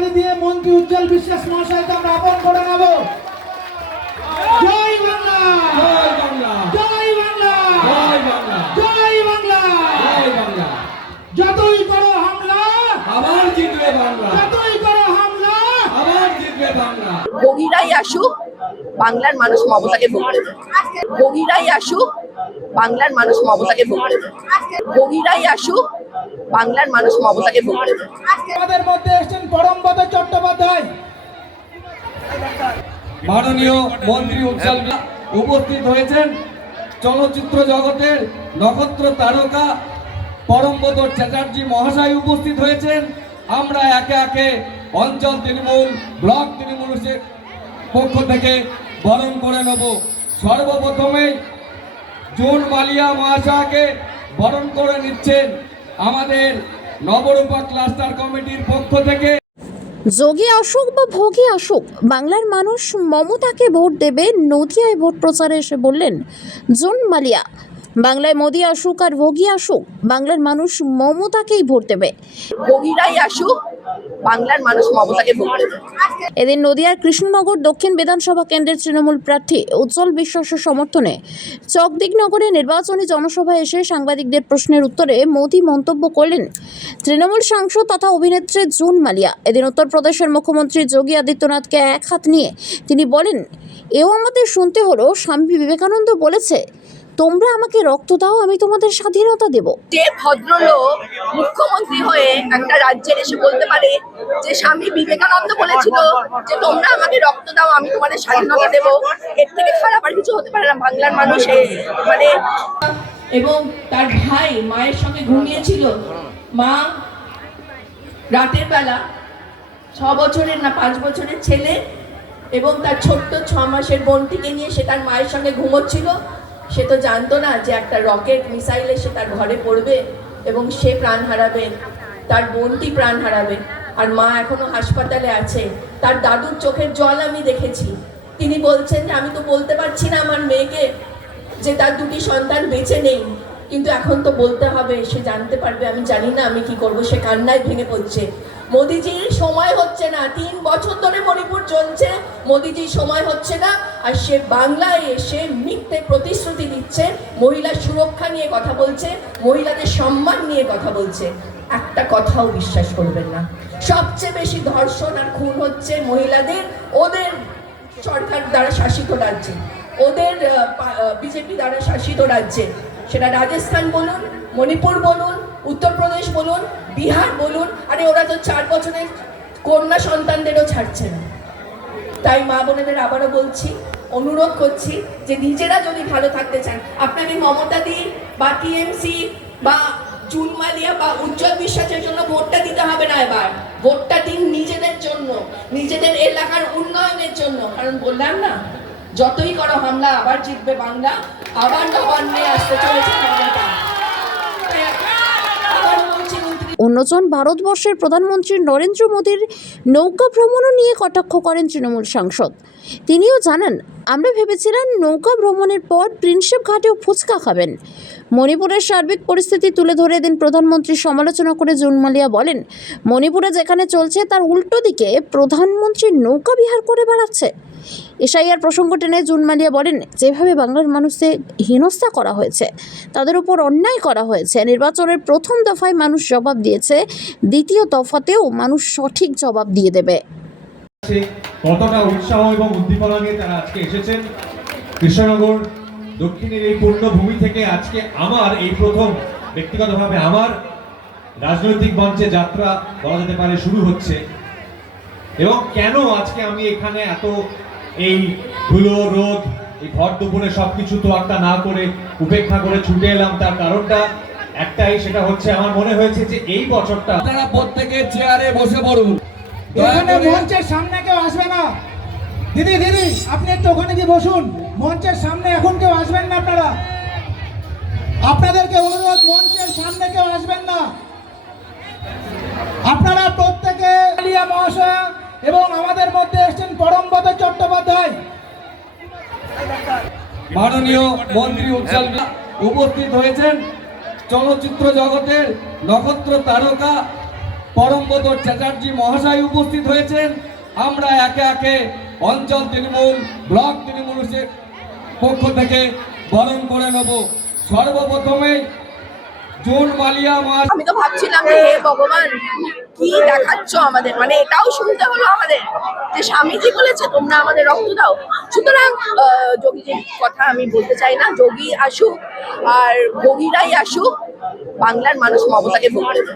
করতালি দিয়ে মন্ত্রী উজ্জ্বল বিশ্বাস মহাশয়কে আমরা আপন করে নেব। জয় বাংলা, জয় বাংলা, জয় বাংলা, জয় বাংলা, জয় বাংলা, জয় বাংলা। যতই করো হামলা আবার জিতবে বাংলা, যতই করো হামলা আবার জিতবে বাংলা। বগিরাই আসুক, বাংলার মানুষ মমতাকে ভোট দেবে। বগিরাই আসুক, বাংলার মানুষ মমতাকে ভোট দেবে। বগিরাই আসুক, বাংলার মানুষ মমতাকে ভোট দেবে। আমাদের মধ্যে এসেছেন পরমব্রত চট্টোপাধ্যায়। মাননীয় মন্ত্রী উজ্জ্বল উপস্থিত হয়েছেন। চলচ্চিত্র জগতের নক্ষত্র তারকা পরমব্রত চ্যাটার্জি মহাশয় উপস্থিত হয়েছেন। আমরা একে একে অঞ্চল তৃণমূল, ব্লক তৃণমূলের পক্ষ থেকে বরণ করে নেব। সর্বপ্রথমেই জুন মালিয়া মহাশয়কে বরণ করে নিচ্ছেন আমাদের নবরূপা ক্লাস্টার কমিটির পক্ষ থেকে। যোগী আসুক বা ভোগী আসুক, বাংলার মানুষ মমতাকে ভোট দেবে। নদিয়ায় ভোট প্রচারে এসে বললেন জুন মালিয়া। বাংলায় মোদী আসুক আর ভোগী আসুক, বাংলার মানুষ মমতাকেই ভোট দেবে। বগিরাই আসুক, বাংলার মানুষ মমতাকে ভোট দেবে। এদিন নদিয়ার কৃষ্ণনগর দক্ষিণ বিধানসভা কেন্দ্রের তৃণমূল প্রার্থী উজ্জ্বল বিশ্বাসের সমর্থনে চকদিকনগরে নির্বাচনী জনসভায় এসে সাংবাদিকদের প্রশ্নের উত্তরে মোদী মন্তব্য করলেন তৃণমূল সাংসদ তথা অভিনেত্রী জুন মালিয়া। এদিন উত্তরপ্রদেশের মুখ্যমন্ত্রী যোগী আদিত্যনাথকে এক হাত নিয়ে তিনি বলেন, এও আমাদের শুনতে হলো, স্বামী বিবেকানন্দ বলেছে, তোমরা আমাকে রক্ত দাও, আমি তোমাদের স্বাধীনতা দেব। যে ভদ্রলোক মুখ্যমন্ত্রী হয়ে একটা রাজ্যের এসে বলতে পারে যে স্বামী বিবেকানন্দ বলেছিল যে তোমরা আমাকে রক্ত দাও, আমি তোমাদের স্বাধীনতা দেব, এর থেকে খারাপ আর কিছু হতে পারে না। বাংলার মানুষ মানে এবং তার ভাই মায়ের সঙ্গে ঘুমিয়েছিল। মা রাতের বেলা 6 বছরের না 5 বছরের ছেলে এবং তার ছোট্ট 6 মাসের বোনটিকে নিয়ে সে তার মায়ের সঙ্গে ঘুমোচ্ছিল। সে তো জানতো না যে একটা রকেট মিসাইল এসে তার ঘরে পড়বে এবং সে প্রাণ হারাবে, তার বোনটি প্রাণ হারাবে। আর মা এখনো হাসপাতালে আছে। তার দাদুর চোখের জল আমি দেখেছি। তিনি বলছেন যে আমি তো বলতে পারছি না আমার মেয়েকে যে তার 2টি সন্তান বেঁচে নেই, কিন্তু এখন তো বলতে হবে, সে জানতে পারবে। আমি জানি না আমি কি করব। সে কান্নায় ভেঙে পড়ছে। মোদিজির সময় হচ্ছে না। 3 বছর ধরে মণিপুর চলছে, মোদিজির সময় হচ্ছে না। আর সে বাংলায় এসে মিথ্যে প্রতিশ্রুতি দিচ্ছে, মহিলার সুরক্ষা নিয়ে কথা বলছে, মহিলাদের সম্মান নিয়ে কথা বলছে। একটা কথাও বিশ্বাস করবেন না। সবচেয়ে বেশি ধর্ষণ আর খুন হচ্ছে মহিলাদের ওদের সরকার দ্বারা শাসিত রাজ্যে, ওদের বিজেপি দ্বারা শাসিত রাজ্যে। সেটা রাজস্থান বলুন, মণিপুর বলুন, উত্তরপ্রদেশ বলুন, বিহার বলুন। আরে ওরা তো 4 বছরের কন্যা সন্তানদেরও ছাড়ছে না। তাই মা বোনেদের আবারও বলছি, অনুরোধ করছি যে নিজেরা যদি ভালো থাকতে চান, আপনাকে মমতা দি বা টিএমসি বা জুন মালিয়া বা উজ্জ্বল বিশ্বাসের জন্য ভোটটা দিতে হবে না। এবার ভোটটা দিন নিজেদের জন্য, নিজেদের এলাকার উন্নয়নের জন্য। কারণ বললাম না, যতই করো হামলা আবার জিতবে বাংলা, আবার নবান্নে আসতে চলেছে মমতা। অন্যজন ভারতবর্ষের প্রধানমন্ত্রী নরেন্দ্র মোদীর নৌকা ভ্রমণও নিয়ে কটাক্ষ করেন তৃণমূল সাংসদ। তিনিও জানান, আমরা ভেবেছিলাম নৌকা ভ্রমণের পর প্রিন্সেপ ঘাটেও ফুচকা খাবেন। মণিপুরের সার্বিক পরিস্থিতি তুলে ধরে দিন প্রধানমন্ত্রীর সমালোচনা করে জুন মালিয়া বলেন, মণিপুরে যেখানে চলছে তার উল্টো দিকে প্রধানমন্ত্রী নৌকা বিহার করে বেড়াচ্ছে। এসআইআর প্রসঙ্গ টেনে জুন মালিয়া বলেন, যেভাবে বাংলার মানুষদের হেনস্থা করা হয়েছে, তাদের উপর অন্যায় করা হয়েছে, নির্বাচনের প্রথম দফায় মানুষ জবাব দিয়েছে, দ্বিতীয় দফাতেও মানুষ সঠিক জবাব দিয়ে দেবে। কতটা উৎসাহ এবং উদ্দীপনা নিয়ে তারা আজকে এসেছেন কৃষ্ণনগর দক্ষিণের এই পূর্ণভূমি থেকে। আজকে আমার এই প্রথম ব্যক্তিগতভাবে আমার রাজনৈতিক মঞ্চে যাত্রা বলা যেতে পারে শুরু হচ্ছে। এবং কেন আজকে আমি এখানে এত এই ধুলো রোদ এই ভর দুপুরে সবকিছু তো একটা না করে উপেক্ষা করে ছুটে এলাম, তার কারণটা একটাই, সেটা হচ্ছে আমার মনে হয়েছে যে এই বছরটা আপনারা প্রত্যেকে চেয়ারে বসে পড়ুন। এখানে মঞ্চের সামনে কেউ আসবে না। দিদি দিদি আপনি একটু ওখানে গিয়ে বসুন। মঞ্চের সামনে এখন কেউ আসবেন না। আপনারা, আপনাদেরকে অনুরোধ, মঞ্চের সামনে কেউ আসবেন না। আপনারা প্রত্যেকে মালিয়া মহাশয় এবং আমাদের মধ্যে এসেছেন পরমব্রত চট্টোপাধ্যায়। মাননীয় মন্ত্রী উজ্জ্বল উপস্থিত হয়েছেন। চলচ্চিত্র জগতের নক্ষত্র তারকা পরমব্রত চ্যাটার্জি মহাশয় উপস্থিত হয়েছেন। আমরা একে একে অঞ্চল তৃণমূল, ব্লক তৃণমূলের পক্ষ থেকে বরণ করে নেব। সর্বপ্রথমে জুন মালিয়া মাস। আমি তো ভাবছিলাম যে হে ভগবান কি দেখাচ্ছ আমাদের, মানে এটাও শুনতে হলো আমাদের যে স্বামীজি বলেছে তোমরা আমাদের রক্ত দাও। সুতরাং যোগীজির কথা আমি বলতে চাই না, যোগী আসুক আর ভোগীরাই আসুক, বাংলার মানুষ মমতাকে ভোট দেবে।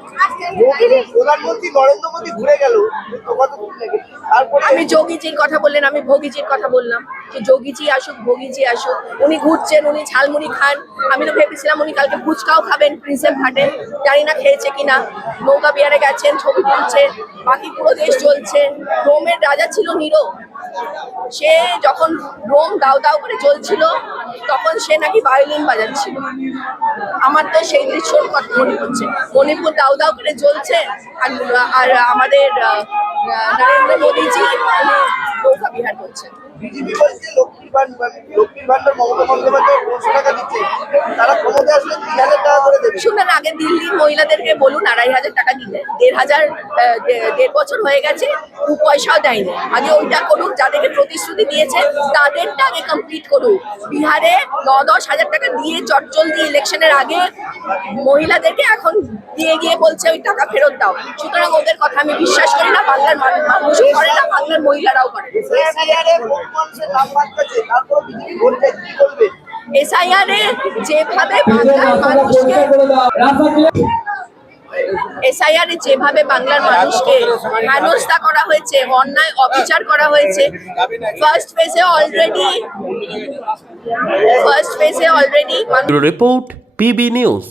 প্রধানমন্ত্রী নরেন্দ্র মোদী ঘুরে গেল, তারপরে আমি যোগীজির কথা বললেন, আমি ভোগীজির কথা বললাম যে যোগীজি আসুক, ভোগীজি আসুক। উনি ঘুরছেন, উনি ঝালমুড়ি খান। আমি তো ভেবেছিলাম উনি কালকে ফুচকাও খাবেন প্রিন্সেপ ঘাটে, জানি না খেয়েছে কিনা। নৌকা বিহারে গেছেন, ছবি তুলছে, বাকি পুরো দেশ চলছে। রোমের রাজা ছিল নিরো, সে যখন রোম দাউ দাউ করে চলছিল তখন সে নাকি ভায়োলিন বাজাচ্ছিল। আমার তো সেই দৃশ্যর কথা মনে হচ্ছে, মণিপুর দাউ দাউ করে চলছে আর আমাদের নরেন্দ্র মোদীজি উনি নৌকা বিহার করছেন। বিজেপি বলছে লক্ষ্মীর ভান্ডার মমতা বন্দ্যোপাধ্যায় 500 টাকা দিচ্ছে, তারা ক্ষমতা আসলে 3000 টাকা করে দেবে। শুনলেন, আগে দিল্লির মহিলাদেরকে বলুন 2500 টাকা দিতে, 1.5 বছর হয়ে গেছে 2 পয়সাও দেয়নি। আগে ওইটা করুক, যাদেরকে প্রতিশ্রুতি দিয়েছে তাদেরটা আগে কমপ্লিট করুক। বিহারে 9-10 হাজার টাকা দিয়ে চটচলতি ইলেকশনের আগে মহিলাদেরকে এখন দিয়ে গিয়ে বলছে ওই টাকা ফেরত দাও। সুতরাং ওদের কথা আমি বিশ্বাস করি না, বাংলার মানুষও করে না, বাংলার মহিলারাও করে না। SIR এ ভোট মানুষের নাম বাদ গেছে, তারপরে বিজেপি ভোট চাই, কি বলবে? SIR এ যেভাবে বাংলার মানুষকে SIR এ যেভাবে বাংলার মানুষকে হেনস্থা করা হয়েছে, অন্যায় অবিচার করা হয়েছে, ফার্স্ট ফেজে অলরেডি রিপোর্ট PB নিউজ।